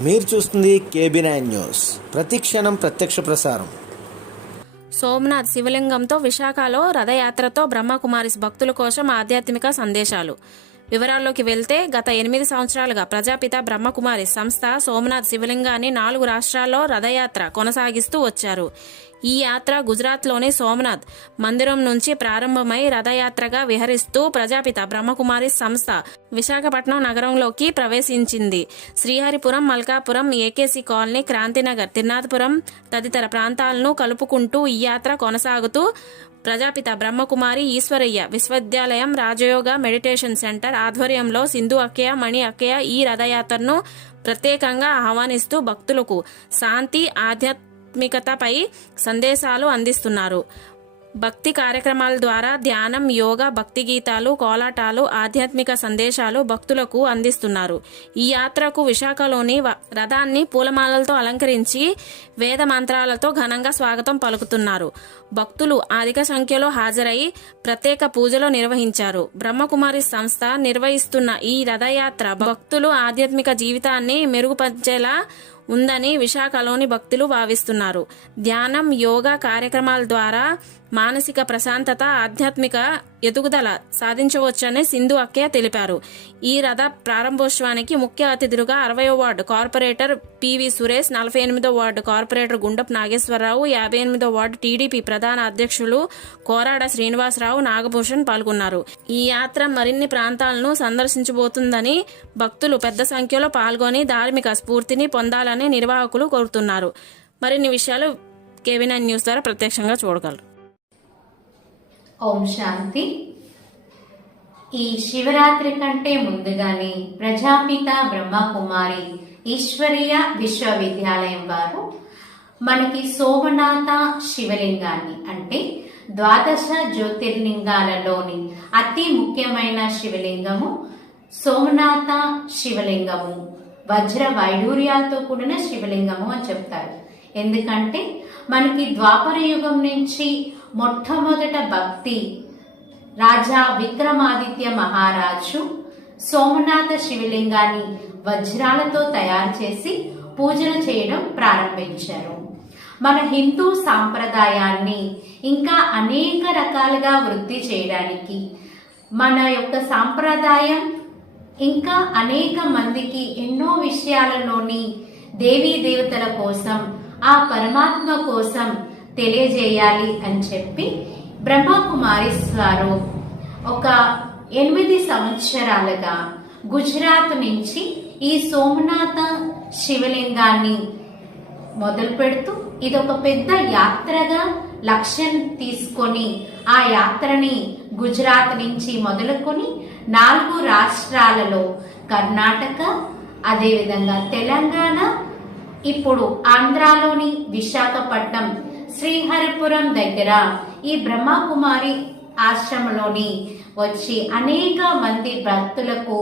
మీరు చూస్తుంది KB nine news. ప్రతి క్షణం ప్రత్యక్ష ప్రసారం. సోమనాథ్ శివలింగంతో విశాఖలో రథయాత్రతో బ్రహ్మకుమారిస్ భక్తుల కోసం ఆధ్యాత్మిక సందేశాలు. వివరాల్లోకి వెళ్తే గత ఎనిమిది సంవత్సరాలుగా ప్రజాపిత బ్రహ్మకుమారి సంస్థ సోమనాథ్ శివలింగాన్ని నాలుగు రాష్ట్రాల్లో రథయాత్ర కొనసాగిస్తూ వచ్చారు. ఈ యాత్ర గుజరాత్లోని సోమనాథ్ మందిరం నుంచి ప్రారంభమై రథయాత్రగా విహరిస్తూ ప్రజాపిత బ్రహ్మకుమారి సంస్థ విశాఖపట్నం నగరంలోకి ప్రవేశించింది. శ్రీహరిపురం మల్కాపురం ఏకేసి కాలనీ క్రాంతినగర్ తిరునాథపురం తదితర ప్రాంతాలను కలుపుకుంటూ ఈ యాత్ర కొనసాగుతూ ప్రజాపిత బ్రహ్మకుమారి ఈశ్వరయ్య విశ్వవిద్యాలయం రాజయోగ మెడిటేషన్ సెంటర్ ఆధ్వర్యంలో సింధు అక్కయ్య మణి అక్కయ్య ఈ రథయాత్రను ప్రత్యేకంగా ఆహ్వానిస్తూ భక్తులకు శాంతి ఆధ్యాత్మికతపై సందేశాలు అందిస్తున్నారు. భక్తి కార్యక్రమాల ద్వారా ధ్యానం యోగా భక్తి గీతాలు కోలాటాలు ఆధ్యాత్మిక సందేశాలు భక్తులకు అందిస్తున్నారు. ఈ యాత్రకు విశాఖలోని వ- రథాన్ని పూలమాలలతో అలంకరించి వేద మంత్రాలతో ఘనంగా స్వాగతం పలుకుతున్నారు. భక్తులు అధిక సంఖ్యలో హాజరై ప్రత్యేక పూజలు నిర్వహించారు. బ్రహ్మకుమారి సంస్థ నిర్వహిస్తున్న ఈ రథయాత్ర భక్తులు ఆధ్యాత్మిక జీవితాన్ని మెరుగుపరిచేలా ఉందని విశాఖలోని భక్తులు భావిస్తున్నారు. ధ్యానం యోగా కార్యక్రమాల ద్వారా మానసిక ప్రశాంతత ఆధ్యాత్మిక ఎదుగుదల సాధించవచ్చని సింధు అక్కయ్య తెలిపారు. ఈ రథ ప్రారంభోత్సవానికి ముఖ్య అతిథులుగా అరవై వార్డు కార్పొరేటర్ పివి సురేష్ నలభై ఎనిమిదో వార్డు కార్పొరేటర్ గుండపు నాగేశ్వరరావు యాభై ఎనిమిదో వార్డు టీడీపీ ప్రధాన అధ్యక్షులు కోరాడ శ్రీనివాసరావు నాగభూషణ్ పాల్గొన్నారు. ఈ యాత్ర మరిన్ని ప్రాంతాలను సందర్శించబోతుందని భక్తులు పెద్ద సంఖ్యలో పాల్గొని ధార్మిక స్ఫూర్తిని పొందాలని నిర్వాహకులు కోరుతున్నారు. మరిన్ని విషయాలు కేవీనైన్ న్యూస్ ద్వారా ప్రత్యక్షంగా చూడగలరు. ఓం శాంతి. ఈ శివరాత్రి కంటే ముందుగానే ప్రజాపిత బ్రహ్మకుమారి ఈశ్వరీయ విశ్వవిద్యాలయం వారు మనకి సోమనాథ శివలింగాన్ని అంటే ద్వాదశ జ్యోతిర్లింగాలలోని అతి ముఖ్యమైన శివలింగము సోమనాథ శివలింగము. వజ్ర వైడూర్యాలతో కూడిన శివలింగము అని చెప్తారు. ఎందుకంటే మనకి ద్వాపర యుగం నుంచి మొట్టమొదట భక్తి. రాజా విక్రమాదిత్య మహారాజు సోమనాథ శివలింగాన్ని వజ్రాలతో తయారు చేసి పూజలు చేయడం ప్రారంభించారు. మన హిందూ సాంప్రదాయాన్ని ఇంకా అనేక రకాలుగా వృద్ధి చేయడానికి మన యొక్క సాంప్రదాయం ఇంకా అనేక మందికి ఎన్నో విషయాలలోని దేవీ దేవతల కోసం ఆ పరమాత్మ కోసం తెలియజేయాలి అని చెప్పి బ్రహ్మకుమారిస్ వారు ఒక ఎనిమిది సంవత్సరాలుగా గుజరాత్ నుంచి ఈ సోమనాథ శివలింగాన్ని మొదలు పెడుతూ ఇది ఒక పెద్ద యాత్రగా లక్ష్యం తీసుకొని ఆ యాత్రని గుజరాత్ నుంచి మొదలుకొని నాలుగు రాష్ట్రాలలో కర్ణాటక అదేవిధంగా తెలంగాణ ఇప్పుడు ఆంధ్రాలోని విశాఖపట్నం శ్రీహరిపురం దగ్గర ఈ బ్రహ్మకుమారి ఆశ్రమంలోని వచ్చి అనేక మంది భక్తులకు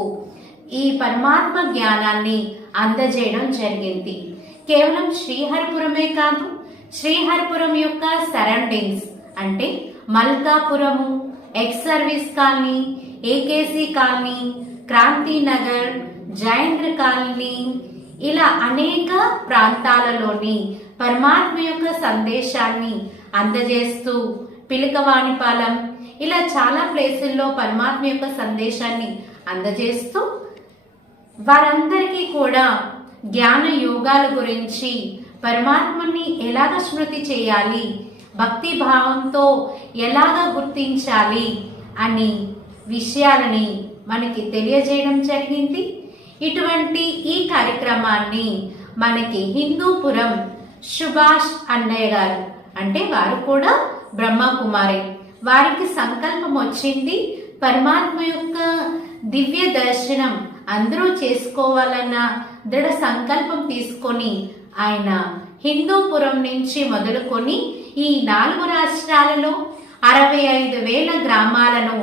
ఈ పరమాత్మ జ్ఞానాన్ని అందజేయడం జరిగింది. కేవలం శ్రీహరిపురమే కాదు శ్రీహరిపురం యొక్క సరౌండింగ్స్ అంటే Malkapuram ex service colony AKC colony Kranthi Nagar Jaindra colony ఇలా అనేక ప్రాంతాలలోని పరమాత్మ యొక్క సందేశాన్ని అందజేస్తూ పిలకవాణిపాలెం ఇలా చాలా ప్లేసుల్లో పరమాత్మ యొక్క సందేశాన్ని అందజేస్తూ వారందరికీ కూడా జ్ఞాన యోగాల గురించి పరమాత్మని ఎలాగ స్మృతి చేయాలి భక్తి భావంతో ఎలాగ గుర్తించాలి అని విషయాలని మనకి తెలియజేయడం జరిగింది. ఇటువంటి ఈ కార్యక్రమాన్ని మనకి హిందూపురం సుభాష్ అన్నయ్య గారు. అంటే వారు కూడా బ్రహ్మకుమారి. వారికి సంకల్పం వచ్చింది పరమాత్మ యొక్క దివ్య దర్శనం అందరూ చేసుకోవాలన్న దృఢ సంకల్పం తీసుకొని ఆయన హిందూపురం నుంచి మొదలుకొని ఈ నాలుగు రాష్ట్రాలలో అరవై ఐదు వేల గ్రామాలను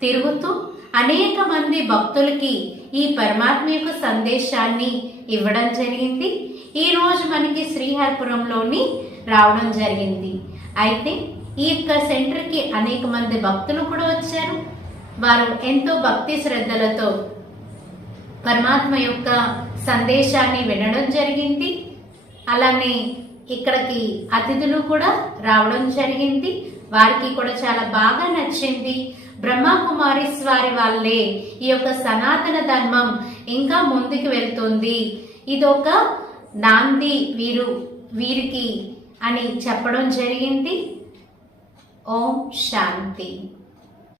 తిరుగుతూ అనేక మంది భక్తులకి ఈ పరమాత్మ యొక్క సందేశాన్ని ఇవ్వడం జరిగింది. ఈ రోజు మనకి శ్రీహరిపురంలోని రావడం జరిగింది. అయితే ఈ యొక్క సెంటర్కి అనేక మంది భక్తులు కూడా వచ్చారు. వారు ఎంతో భక్తి శ్రద్ధలతో పరమాత్మ యొక్క సందేశాన్ని వినడం జరిగింది. అలానే ఇక్కడికి అతిథులు కూడా రావడం జరిగింది. వారికి కూడా చాలా బాగా నచ్చింది. బ్రహ్మకుమారిస్ వారి వాళ్ళే ఈ యొక్క సనాతన ధర్మం ఇంకా ముందుకు వెళ్తుంది. ఇదొక నాంది వీరు వీరికి అని చెప్పడం జరిగింది. ఓం శాంతి.